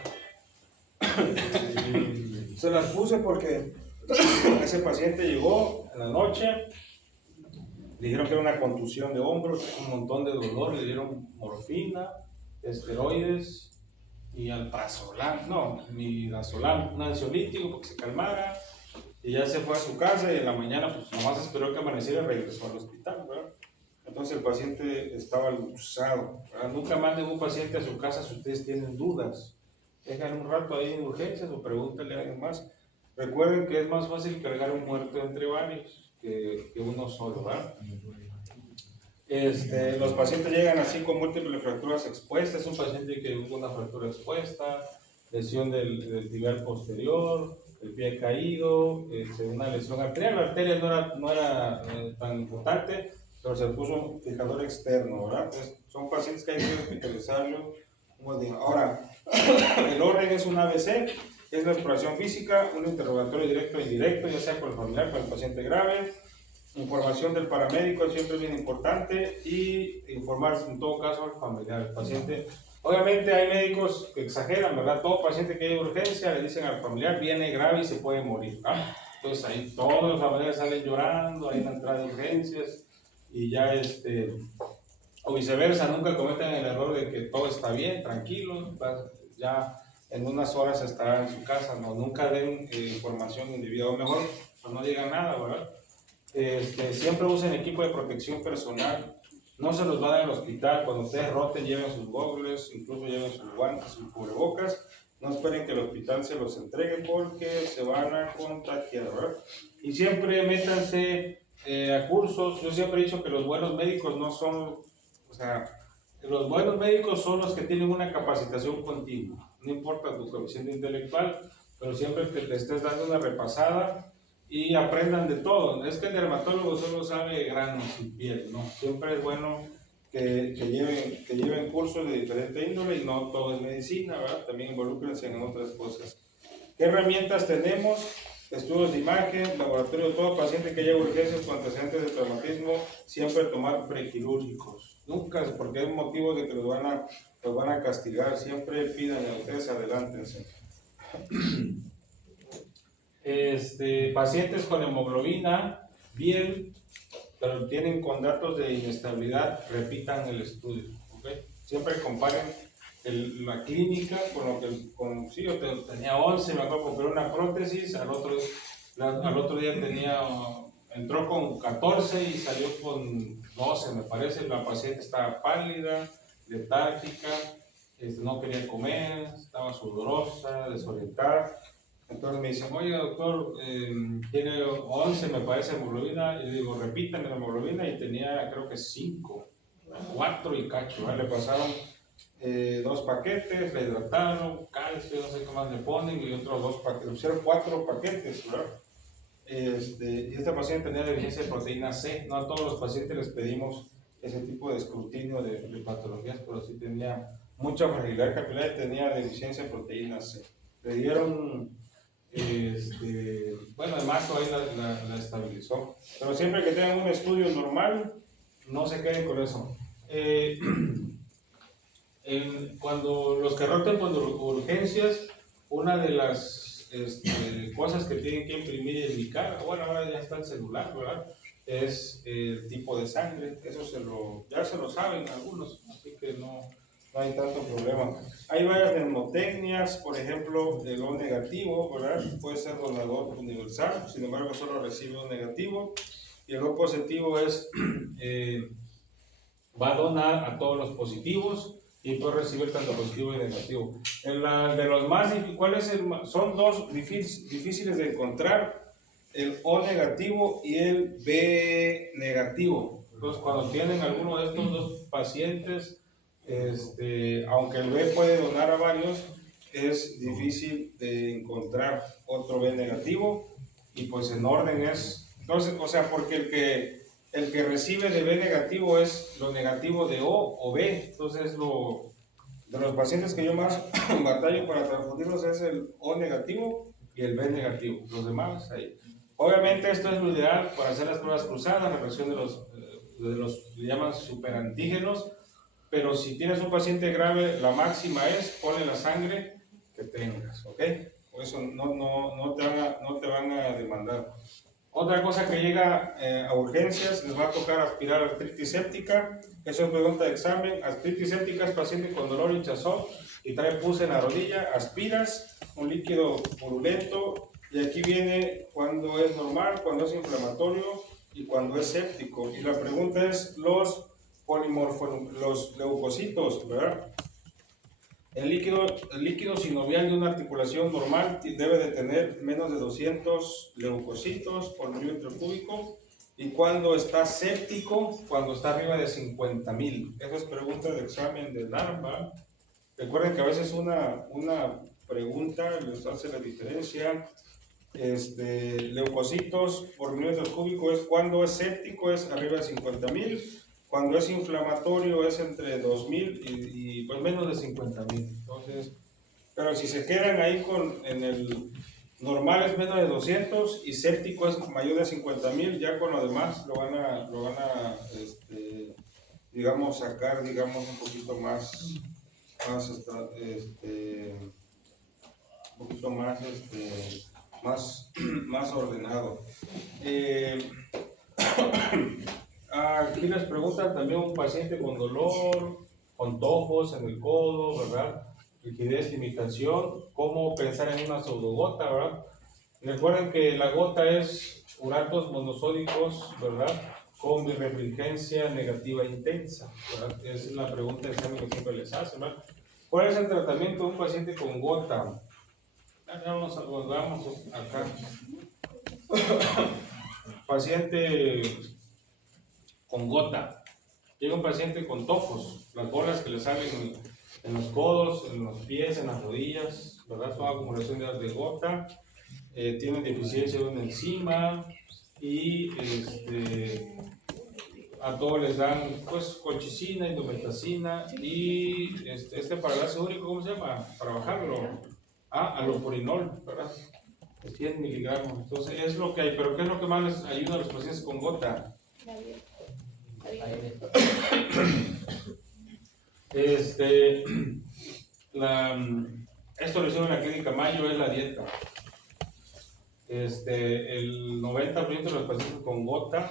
Se las puse porque ese paciente llegó en la noche, le dijeron que era una contusión de hombro, un montón de dolor, le dieron morfina, esteroides y alprazolam, ni dazolam, un ansiolítico porque se calmara, y ya se fue a su casa, y en la mañana pues nomás esperó que amaneciera y regresó al hospital, ¿verdad? Entonces el paciente estaba luxado, ¿verdad? Nunca manden un paciente a su casa si ustedes tienen dudas. Dejan un rato ahí en urgencias o pregúntenle a alguien más. Recuerden que es más fácil cargar un muerto entre varios que uno solo, ¿verdad? Los pacientes llegan así con múltiples fracturas expuestas. Es un paciente que tuvo una fractura expuesta, lesión del tibial posterior, el pie caído, una lesión arterial. La arteria no era tan importante, pero se puso un fijador externo, ¿verdad? Entonces, son pacientes que hay que hospitalizarlo. Ahora, el orden es un ABC, es la exploración física, un interrogatorio directo e indirecto, ya sea con el familiar, con el paciente grave. Información del paramédico siempre es bien importante y informar en todo caso al familiar, al paciente. Obviamente hay médicos que exageran, ¿verdad? Todo paciente que hay urgencia le dicen al familiar viene grave y se puede morir, ¿verdad? Entonces ahí todos los familiares salen llorando, hay una entrada de urgencias y ya o viceversa, nunca cometan el error de que todo está bien, tranquilo, ya en unas horas estará en su casa, ¿no? Nunca den información individual, o mejor pues no digan nada, ¿verdad? Siempre usen equipo de protección personal, no se los va a dar al hospital. Cuando ustedes roten, lleven sus goggles, incluso lleven sus guantes, sus cubrebocas. No esperen que el hospital se los entregue porque se van a contagiar, ¿verdad? Y siempre métanse a cursos. Yo siempre he dicho que los buenos médicos no son, o sea, los buenos médicos son los que tienen una capacitación continua. No importa tu coeficiente intelectual, pero siempre que te estés dando una repasada y aprendan de todo. Es que el dermatólogo solo sabe granos y piel, ¿no? Siempre es bueno que lleven cursos de diferente índole y no todo es medicina, ¿verdad? También involúcrense en otras cosas. ¿Qué herramientas tenemos? Estudios de imagen, laboratorio de todo paciente que haya urgencias con antecedentes de traumatismo, siempre tomar prequirúrgicos. Nunca, porque hay motivos de que los van a castigar. Siempre pidan a ustedes, adelántense. Pacientes con hemoglobina, bien, pero tienen con datos de inestabilidad, repitan el estudio. ¿Okay? Siempre comparen la clínica con lo que, sí, yo tenía 11, me acuerdo, compré una prótesis, al otro día entró con 14 y salió con 12, me parece. La paciente estaba pálida, letárgica, no quería comer, estaba sudorosa, desorientada. Entonces me dicen, oye doctor, tiene 11 me parece hemoglobina, y le digo, repítame la hemoglobina, y tenía creo que 5, 4 y cacho, ¿vale? Le pasaron 2 paquetes, le hidrataron, calcio, no sé qué más le ponen, y otros 2 paquetes, le pusieron 4 paquetes, ¿verdad? Y esta paciente tenía deficiencia de proteína C. No a todos los pacientes les pedimos ese tipo de escrutinio de patologías, pero sí tenía mucha fragilidad capilar y tenía deficiencia de proteína C. Le dieron, bueno, el mazo ahí la estabilizó. Pero siempre que tengan un estudio normal, no se queden con eso. Cuando los que roten por urgencias, una de las cosas que tienen que imprimir y indicar, bueno, ahora ya está el celular, ¿verdad? Es el tipo de sangre. Eso ya se lo saben algunos, así que no hay tanto problema. Hay varias neumotecnias, por ejemplo, el O negativo, ¿verdad? Puede ser donador universal, sin embargo solo recibe O negativo. Y el O positivo va a donar a todos los positivos y puede recibir tanto positivo y negativo. De los más, son dos difíciles de encontrar, el O negativo y el B negativo. Entonces, cuando tienen alguno de estos dos pacientes, aunque el B puede donar a varios, es difícil de encontrar otro B negativo, y pues en orden entonces, o sea, porque el que recibe de B negativo es lo negativo de O B. Entonces, de los pacientes que yo más batallo para transfundirlos es el O negativo y el B negativo. Los demás, ahí. Obviamente, esto es lo ideal para hacer las pruebas cruzadas, la reacción de los le llaman superantígenos. Pero si tienes un paciente grave, la máxima es ponle la sangre que tengas, ¿ok? Por eso no te van a demandar. Otra cosa que llega a urgencias, les va a tocar aspirar artritis séptica. Eso es pregunta de examen. Artritis séptica es paciente con dolor y hinchazón y trae pus en la rodilla. Aspiras un líquido purulento, y aquí viene cuando es normal, cuando es inflamatorio y cuando es séptico. Y la pregunta es los leucocitos, ¿verdad? El líquido sinovial de una articulación normal debe de tener menos de 200 leucocitos por milímetro cúbico, Y cuando está séptico, cuando está arriba de 50,000. Esa es pregunta de examen de NARMA. Recuerden que a veces una pregunta les hace la diferencia. Leucocitos por milímetro cúbico es cuando es séptico, es arriba de 50,000. Cuando es inflamatorio es entre 2,000 y pues menos de 50,000. Entonces, pero si se quedan ahí en el normal es menos de 200 y séptico es mayor de 50,000, ya con lo demás digamos, sacar, digamos, un poquito un poquito más ordenado. Aquí les preguntan también un paciente con dolor, con tojos en el codo, ¿verdad? Rigidez, limitación, cómo pensar en una pseudogota, ¿verdad? Recuerden que la gota es uratos monosódicos, ¿verdad? Con birrefringencia negativa intensa, ¿verdad? Esa es la pregunta de examen que siempre les hacen, ¿verdad? ¿Cuál es el tratamiento de un paciente con gota? Volvamos acá. Paciente con gota. Llega un paciente con tojos, las bolas que le salen en los codos, en los pies, en las rodillas, ¿verdad? Son acumulación de gota, tienen deficiencia de una enzima y a todos les dan pues colchicina, indometacina y para el ácido úrico, ¿cómo se llama? Para bajarlo. Alopurinol, ¿verdad? 100 miligramos. Entonces es lo que hay, pero ¿qué es lo que más les ayuda a los pacientes con gota? Esto lo hicieron en la clínica Mayo, es la dieta. El 90% de los pacientes con gota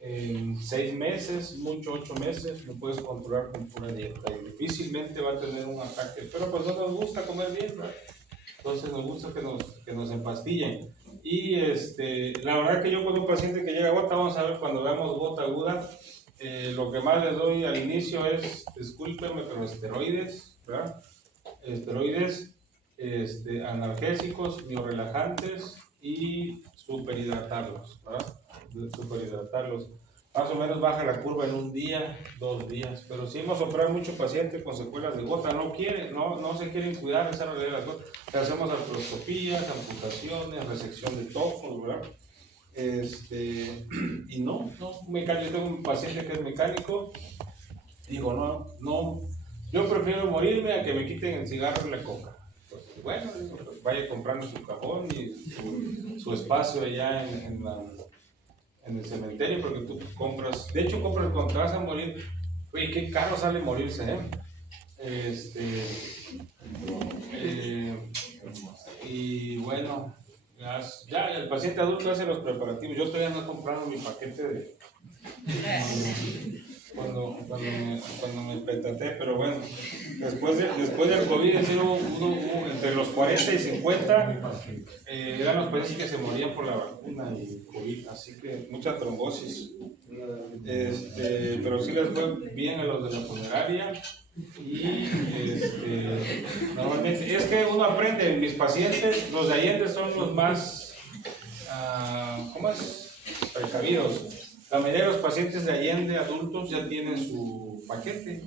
en 6 meses, mucho 8 meses, lo puedes controlar con pura dieta y difícilmente va a tener un ataque, pero pues no nos gusta comer bien, ¿verdad? Entonces nos gusta que nos empastillen. Y la verdad que yo con un paciente que llega a gota, vamos a ver cuando veamos gota aguda, lo que más les doy al inicio es, discúlpenme, pero esteroides, ¿verdad? Esteroides, analgésicos, biorelajantes y superhidratarlos, ¿verdad? Superhidratarlos. Más o menos baja la curva en un día, 2 días, pero si hemos operado muchos pacientes con secuelas de gota, no se quieren cuidar, esa realidad de las gotas. Le hacemos artroscopías, amputaciones, resección de tojos, ¿verdad? Y no, yo tengo un paciente que es mecánico, digo, no, yo prefiero morirme a que me quiten el cigarro y la coca. Pues bueno, digo, pues vaya comprando su cajón y su espacio allá en el cementerio, porque tú compras, de hecho compras cuando te vas a morir, oye, qué caro sale morirse, ¿eh? Y bueno, ya el paciente adulto hace los preparativos, yo todavía no he comprado mi paquete de cuando me petateé, pero bueno, después del COVID, entre los 40 y 50, eran los países que se morían por la vacuna y COVID, así que mucha trombosis. Pero sí les fue bien a los de la funeraria y normalmente, es que uno aprende, mis pacientes, los de Allende son los más, ¿cómo es? Precavidos. La mayoría de los pacientes de Allende adultos ya tienen su paquete.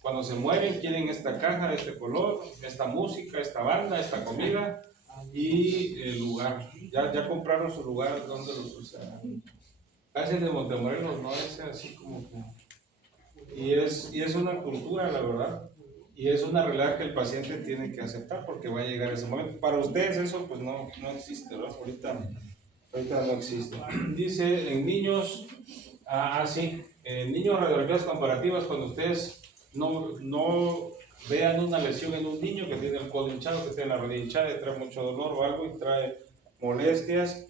Cuando se mueren quieren esta caja de este color, esta música, esta banda, esta comida y el lugar. Ya compraron su lugar donde los usan. Casi de Montemorelos no es así como que... Y es una cultura, la verdad. Y es una realidad que el paciente tiene que aceptar porque va a llegar ese momento. Para ustedes eso pues no existe, ¿verdad? Ahorita no existe. Dice en niños, sí, en niños radiografías comparativas, cuando ustedes no vean una lesión en un niño que tiene el codo hinchado, que tiene la rodilla hinchada y trae mucho dolor o algo y trae molestias,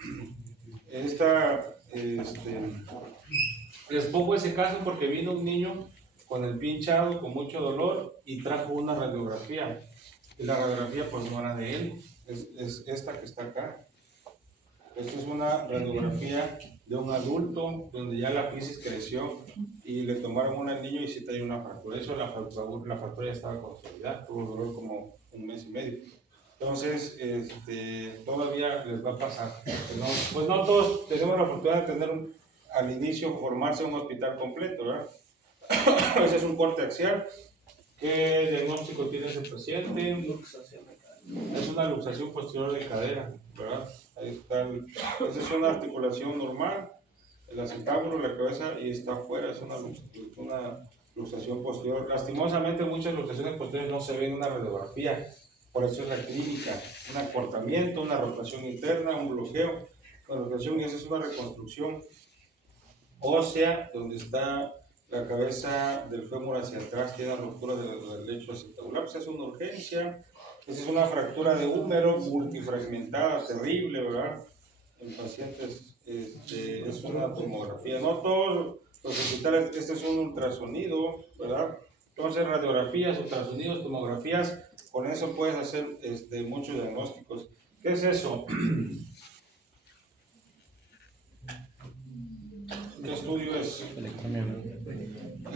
les pongo ese caso porque vino un niño con el pie hinchado, con mucho dolor y trajo una radiografía. Y la radiografía pues no era de él, es esta que está acá. Esta es una radiografía de un adulto donde ya la fisis creció y le tomaron una al niño y sí traía una fractura. Eso la fractura ya estaba consolidada, tuvo dolor como 1 mes y medio. Entonces, todavía les va a pasar. Pues no todos tenemos la oportunidad de tener al inicio formarse un hospital completo, ¿verdad? Ese es un corte axial. ¿Qué diagnóstico tiene ese paciente? Es una luxación posterior de cadera, ¿verdad? Ahí está. Esa es una articulación normal, el acetábulo, la cabeza, y está afuera, es una luxación posterior. Lastimosamente, muchas luxaciones posteriores no se ven en una radiografía, por eso es la clínica. Un acortamiento, una rotación interna, un bloqueo. La rotación, esa es una reconstrucción ósea, donde está la cabeza del fémur hacia atrás, tiene la ruptura del lecho acetabular, pues es una urgencia. Esa es una fractura de húmero multifragmentada, terrible, ¿verdad? En pacientes, es una tomografía. No todos los hospitales, este es un ultrasonido, ¿verdad? Entonces, radiografías, ultrasonidos, tomografías, con eso puedes hacer muchos diagnósticos. ¿Qué es eso? ¿Qué estudio es? El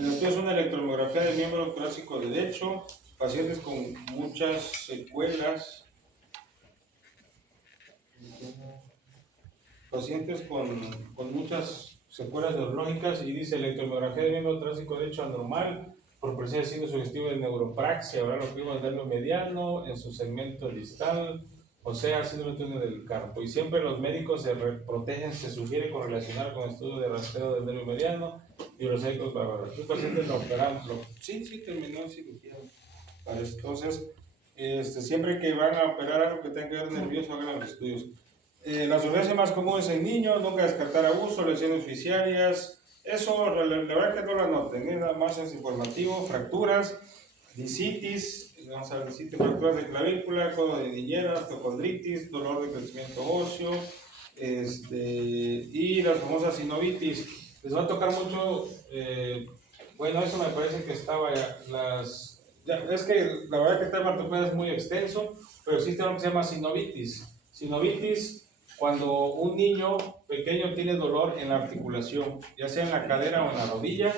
estudio es una electromiografía del miembro torácico derecho, pacientes con muchas secuelas, con muchas secuelas neurológicas, y dice electromiografía del miembro torácico derecho anormal, por presencia de signo sugestivo de neuropraxia, ahora lo que digo, el nervio mediano, en su segmento distal, o sea, síndrome de túnel del carpo. Y siempre los médicos se protegen, se sugiere correlacionar con estudio de rastreo del nervio mediano y los ecos bárbaros. ¿Qué pacientes lo operamos? Sí, terminó en cirugía. Entonces, siempre que van a operar algo que tenga que ver nervioso, hagan los estudios. Las urgencias más comunes en niños, nunca descartar abuso, lesiones oficiarias, eso la verdad que no lo anoten, nada más es informativo, fracturas, lisitis, vamos a ver, lisitis, fracturas de clavícula, codo de niñera, osteocondritis, dolor de crecimiento óseo, y las famosas sinovitis. Les va a tocar mucho, bueno, eso me parece que estaba es que la verdad que el tema ortopedia es muy extenso, pero existe algo que se llama sinovitis. Sinovitis, cuando un niño pequeño tiene dolor en la articulación, ya sea en la cadera o en la rodilla,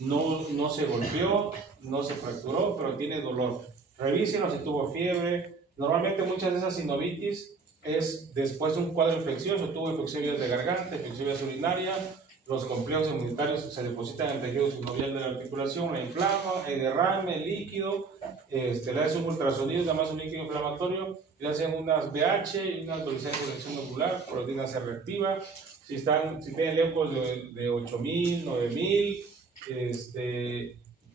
no se golpeó, no se fracturó, pero tiene dolor. Revísenlo si tuvo fiebre. Normalmente muchas de esas sinovitis es después de un cuadro infeccioso, tuvo infección de garganta, infección urinaria, los complejos inmunitarios se depositan en el tejido sinovial de la articulación, la inflama, el derrame, el líquido, le hacen un ultrasonido, nada más un líquido inflamatorio, le hacen unas BH y una adolescencia de selección ocular, proteína C reactiva, si tienen leucos de 8000, 9000,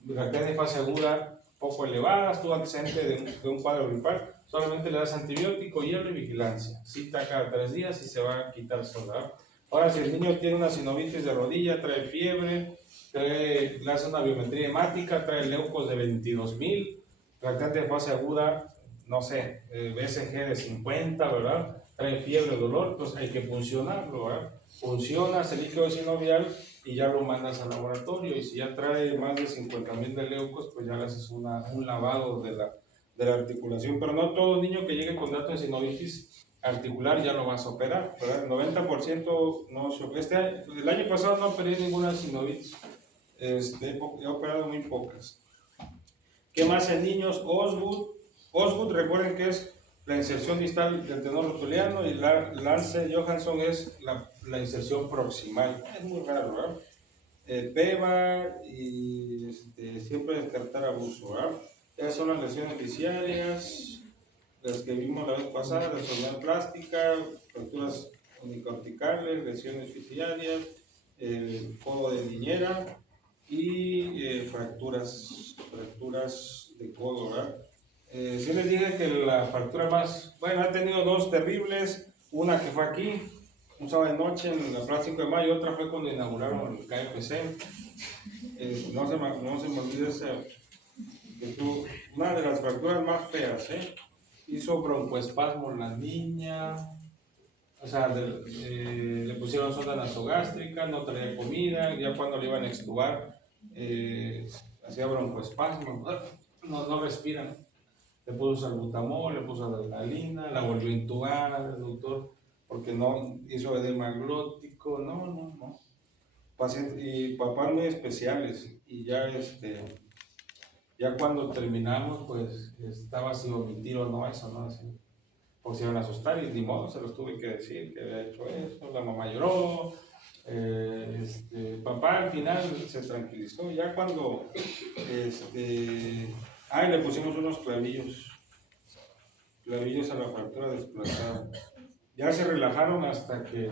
reacciones de fase aguda poco elevadas, tuvo antecedente de un cuadro gripal, solamente le das antibiótico, hielo y vigilancia. Cita cada 3 días y se va a quitar sola. Ahora, si el niño tiene una sinovitis de rodilla, trae fiebre, le hace una biometría hemática, trae leucos de 22,000, reactante de fase aguda, no sé, BCG de 50, ¿verdad? Trae fiebre, dolor, pues hay que funcionarlo, ¿verdad? Funcionas el líquido sinovial y ya lo mandas al laboratorio, y si ya trae más de 50,000 de leucos, pues ya le haces un lavado de la articulación, pero no todo niño que llegue con datos de sinovitis articular ya lo vas a operar, ¿verdad? El 90% no se opera. El año pasado no operé ninguna sinovitis, he operado muy pocas. ¿Qué más en niños? Osgood, recuerden que es la inserción distal del tenor rotuliano, y Lance-Johansson es la inserción proximal. Es muy raro, ¿verdad? PEVA y siempre descartar abuso, ¿verdad? Esas son las lesiones viciarias, las que vimos la vez pasada, deformidad plástica, fracturas unicorticales, lesiones viciarias, codo de niñera y fracturas de codo, ¿verdad? Sí les dije que la fractura más, bueno, ha tenido dos terribles, una que fue aquí, un sábado de noche en la Plaza 5 de Mayo, otra fue cuando inauguraron el KFC. No se me olvida esa, una de las fracturas más feas, hizo broncoespasmo la niña, o sea, le pusieron sonda nasogástrica, no traía comida, ya cuando le iban a extubar, hacía broncoespasmo, no respiran. Le puso salbutamol, le puso adrenalina, la volvió a intubar el doctor porque no hizo edema glótico, no. Paciente, y papás muy especiales, y ya cuando terminamos, pues estaba si omitir o no eso, ¿no? Así, por si iban a asustar, y ni modo, se los tuve que decir que había hecho eso, la mamá lloró, Papá al final se tranquilizó, ya cuando, le pusimos unos clavillos a la fractura desplazada. Ya se relajaron hasta que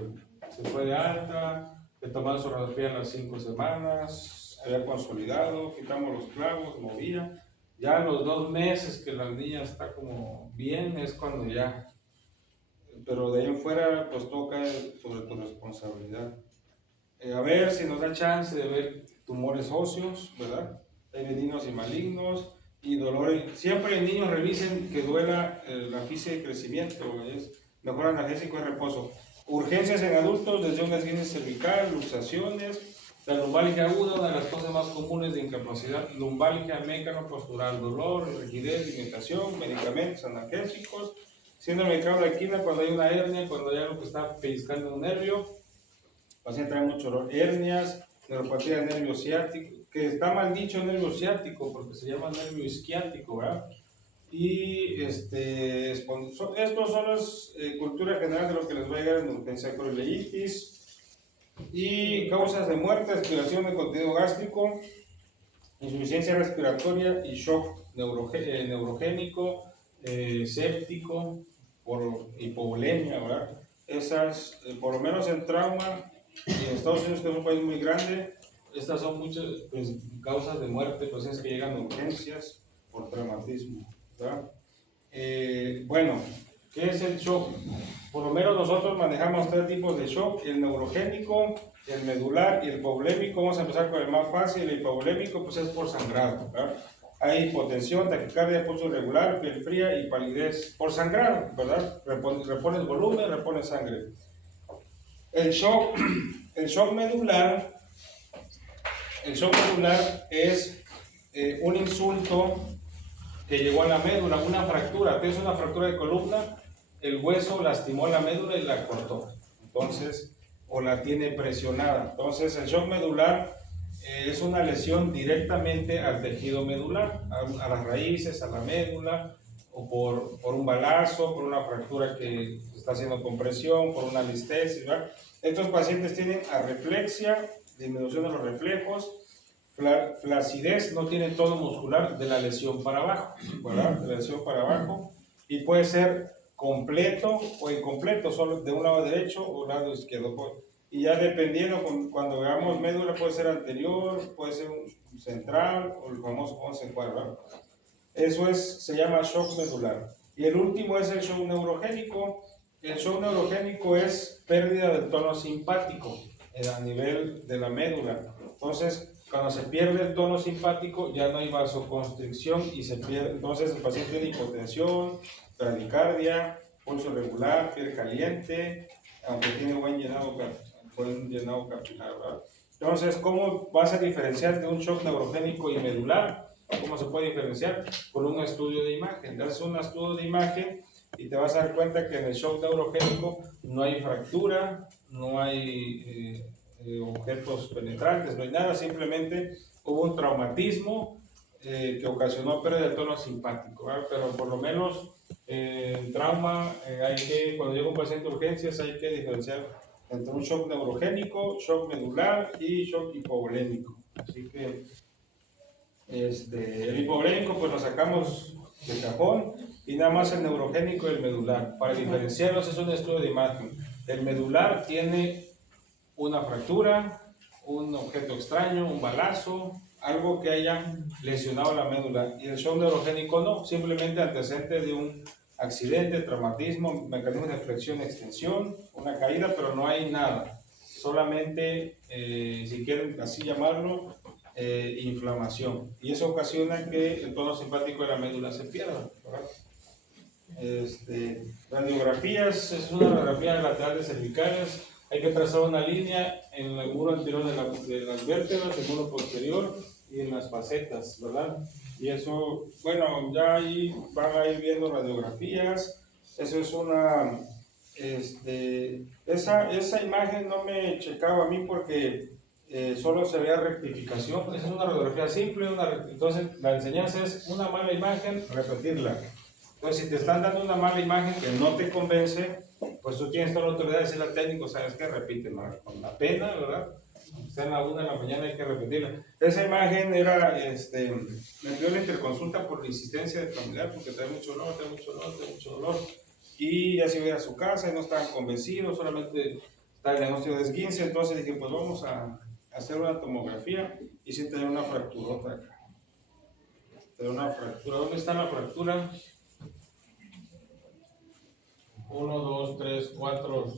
se fue de alta, le tomaron su radiografía en las 5 semanas, había consolidado, quitamos los clavos, movía. Ya a los 2 meses que la niña está como bien es cuando ya, pero de ahí en fuera pues toca sobre tu responsabilidad. A ver si nos da chance de ver tumores óseos, ¿verdad? Hay benignos y malignos y dolores. Siempre en niños revisen que duela la física de crecimiento, es mejor analgésico y reposo. Urgencias en adultos, desde un esguince cervical, luxaciones, la lumbalgia aguda, una de las cosas más comunes de incapacidad, lumbalgia mecano-postural, dolor, rigidez, limitación, medicamentos analgésicos, síndrome de Kraus-Aquila cuando hay una hernia, cuando hay algo que está pellizcando un nervio. Paciente trae mucho dolor, hernias, neuropatía del nervio ciático, que está mal dicho nervio ciático porque se llama nervio isquiático, ¿verdad? Y estos solo es cultura general de lo que les va a llegar en urgencia, coleitis y causas de muerte, aspiración de contenido gástrico, insuficiencia respiratoria y shock neurogénico, séptico, por hipovolemia, ¿verdad? Esas, por lo menos en trauma, y en Estados Unidos, que es un país muy grande, estas son muchas pues, causas de muerte, pacientes que llegan a urgencias por traumatismo, ¿verdad? Bueno, ¿qué es el shock? Por lo menos nosotros manejamos 3 tipos de shock: el neurogénico, el medular y el hipovolémico. Vamos a empezar con el más fácil. El hipovolémico pues es por sangrado, ¿verdad? Hay hipotensión, taquicardia, pulso irregular, piel fría y palidez por sangrado, ¿verdad? Repone el volumen, repone sangre. El shock medular, es un insulto que llegó a la médula, una fractura. ¿Qué es una fractura de columna? El hueso lastimó la médula y la cortó. Entonces, o la tiene presionada. Entonces, el shock medular es una lesión directamente al tejido medular, a las raíces, a la médula, o por un balazo, por una fractura que está haciendo compresión, por una listesis, ¿verdad? Estos pacientes tienen arreflexia, disminución de los reflejos, flacidez, no tiene tono muscular de la lesión para abajo, ¿verdad? De la lesión para abajo, y puede ser completo o incompleto, solo de un lado derecho o lado izquierdo. Y ya dependiendo, cuando veamos médula, puede ser anterior, puede ser central o el famoso 11 cuadro. Eso se llama shock medular. Y el último es el shock neurogénico. El shock neurogénico es pérdida del tono simpático a nivel de la médula. Entonces, cuando se pierde el tono simpático, ya no hay vasoconstricción y se pierde. Entonces, el paciente tiene hipotensión, bradicardia, pulso irregular, piel caliente, aunque tiene buen llenado capilar, ¿verdad? Entonces, ¿cómo vas a diferenciar de un shock neurogénico y medular? ¿Cómo se puede diferenciar? Por un estudio de imagen. Te haces un estudio de imagen y te vas a dar cuenta que en el shock neurogénico no hay fractura, no hay objetos penetrantes, no hay nada, simplemente hubo un traumatismo que ocasionó pérdida de tono simpático, ¿verdad? Pero por lo menos en trauma, cuando llega un paciente de urgencias, hay que diferenciar entre un shock neurogénico, shock medular y shock hipovolémico. Así que el hipovolémico pues lo sacamos de cajón y nada más el neurogénico y el medular. Para diferenciarlos es un estudio de imagen. El medular tiene una fractura, un objeto extraño, un balazo, algo que haya lesionado la médula. Y el shock neurogénico no, simplemente antecedente de un accidente, traumatismo, mecanismo de flexión, extensión, una caída, pero no hay nada. Solamente, si quieren así llamarlo, inflamación. Y eso ocasiona que el tono simpático de la médula se pierda, ¿verdad? Radiografías, es una radiografía de laterales cervicales. Hay que trazar una línea en el muro anterior de las vértebras, el muro posterior y en las facetas, ¿verdad? Y eso, bueno, ya ahí van a ir viendo radiografías. Eso es una, esa imagen no me checaba a mí porque solo se vea rectificación. Esa es una radiografía simple, entonces la enseñanza es una mala imagen, repetirla. Entonces, si te están dando una mala imagen que no te convence, pues pues tú tienes toda la autoridad de decirle al técnico, sabes que repite, ¿no? Con la pena, ¿verdad? Está en la 1 de la mañana, hay que repetirla. Esa imagen era, me envió la interconsulta por la insistencia del familiar, porque trae mucho dolor, trae mucho dolor, trae mucho dolor. Y ya se iba a su casa y no estaban convencidos, solamente está el diagnóstico de esguince. Entonces dije, pues vamos a hacer una tomografía y sí tener una fracturota acá. Tener una fractura. ¿Dónde está la fractura? 1, 2, 3, 4,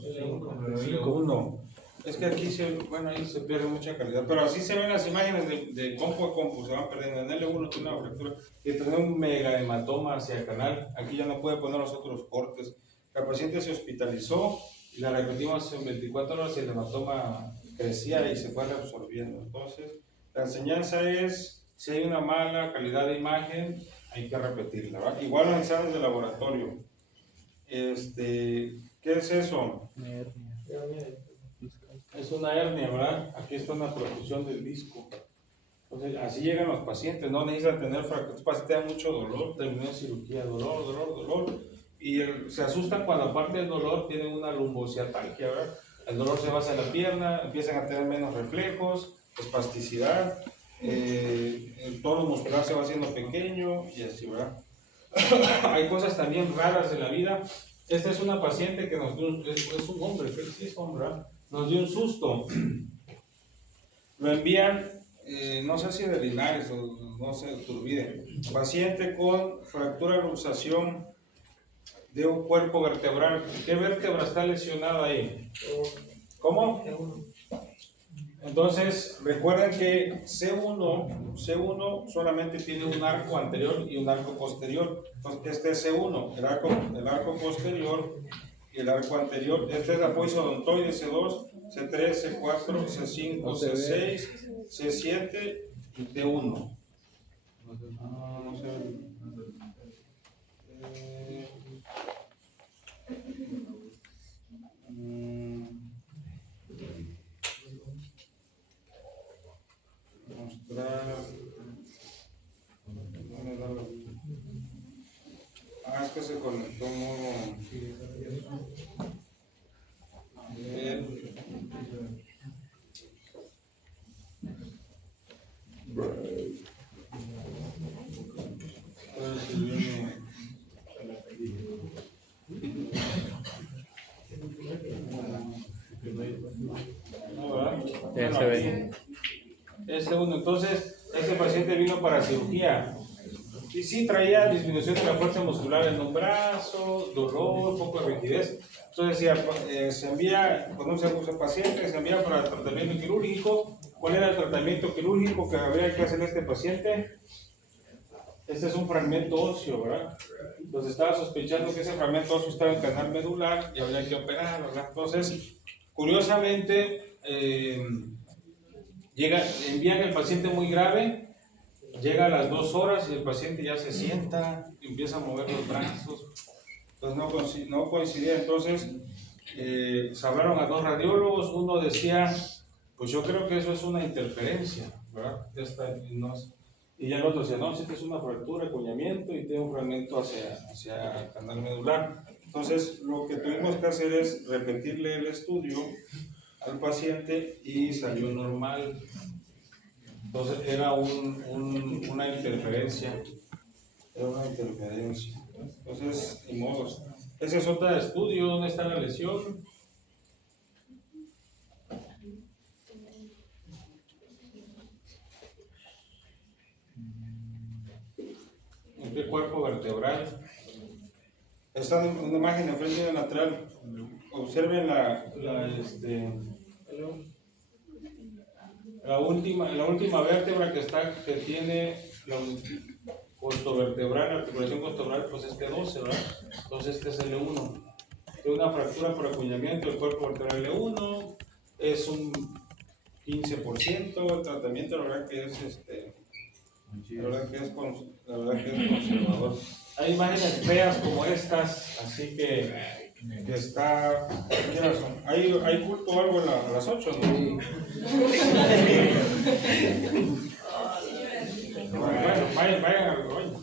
5, 1. Es que aquí ahí se pierde mucha calidad, pero así se ven las imágenes de compu a compu, se van perdiendo. En L1 tiene una fractura y tiene un mega hematoma hacia el canal. Aquí ya no puede poner los otros cortes. La paciente se hospitalizó y la repetimos en 24 horas y el hematoma crecía y se fue reabsorbiendo. Entonces, la enseñanza es, si hay una mala calidad de imagen, hay que repetirla, ¿va? Igual los exámenes de laboratorio. ¿Qué es eso? Es una hernia, ¿verdad? Aquí está una profusión del disco. Entonces, así llegan los pacientes, no necesitan tener fracturas. Los pacientes dan mucho dolor, terminó en cirugía, dolor. Y se asustan cuando aparte del dolor tienen una lumbociatalgia, ¿verdad? El dolor se va hacia la pierna, empiezan a tener menos reflejos, espasticidad, el tono muscular se va haciendo pequeño y así, ¿verdad? Hay cosas también raras en la vida. Esta es una paciente que nos dio, es un hombre, que sí es hombre, ¿verdad? Nos dio un susto. Lo envían, no sé si de Linares o no sé, Turbide. Paciente con fractura luxación de un cuerpo vertebral. ¿Qué vértebra está lesionada ahí? ¿Cómo? Entonces, recuerden que C1 solamente tiene un arco anterior y un arco posterior. Entonces, este es C1, el arco posterior y el arco anterior. Este es el apoyo odontoide C2, C3, C4, C5, C6, C7 y T1. No sé. Mostrar. Es que se conectó modo. A ver. Ya se ve. Entonces, este paciente vino para cirugía y sí traía disminución de la fuerza muscular en un brazo, dolor, poco de rigidez. Entonces se envía con un paciente, se envía para tratamiento quirúrgico. ¿Cuál era el tratamiento quirúrgico que habría que hacer a este paciente? Este es un fragmento óseo, ¿verdad? Entonces estaba sospechando que ese fragmento óseo estaba en el canal medular y habría que operar, ¿verdad? Entonces, curiosamente, envían al paciente muy grave, llega a las 2 horas y el paciente ya se sienta, empieza a mover los brazos, entonces no coincidía. Entonces, se hablaron a 2 radiólogos, uno decía, pues yo creo que eso es una interferencia, ¿verdad? Y ya el otro decía, no, sí que es una fractura, acuñamiento y tiene un fragmento hacia el canal medular. Entonces, lo que tuvimos que hacer es repetirle el estudio al paciente y salió normal. Entonces, era una interferencia. Entonces, ni modos. Ese es otro estudio, ¿dónde está la lesión? ¿En qué cuerpo vertebral? Está en una imagen de frente y lateral. Observen la última vértebra que tiene la costovertebral, la articulación costovertebral, pues es T12, ¿verdad? Entonces este es L1. Tiene una fractura por acuñamiento del cuerpo vertebral L1, es un 15%, el tratamiento la verdad que es conservador. Hay imágenes feas como estas, así que está. ¿Qué horas son? ¿Hay culto o algo a las 8? ¿No? Bueno, vayan al baño.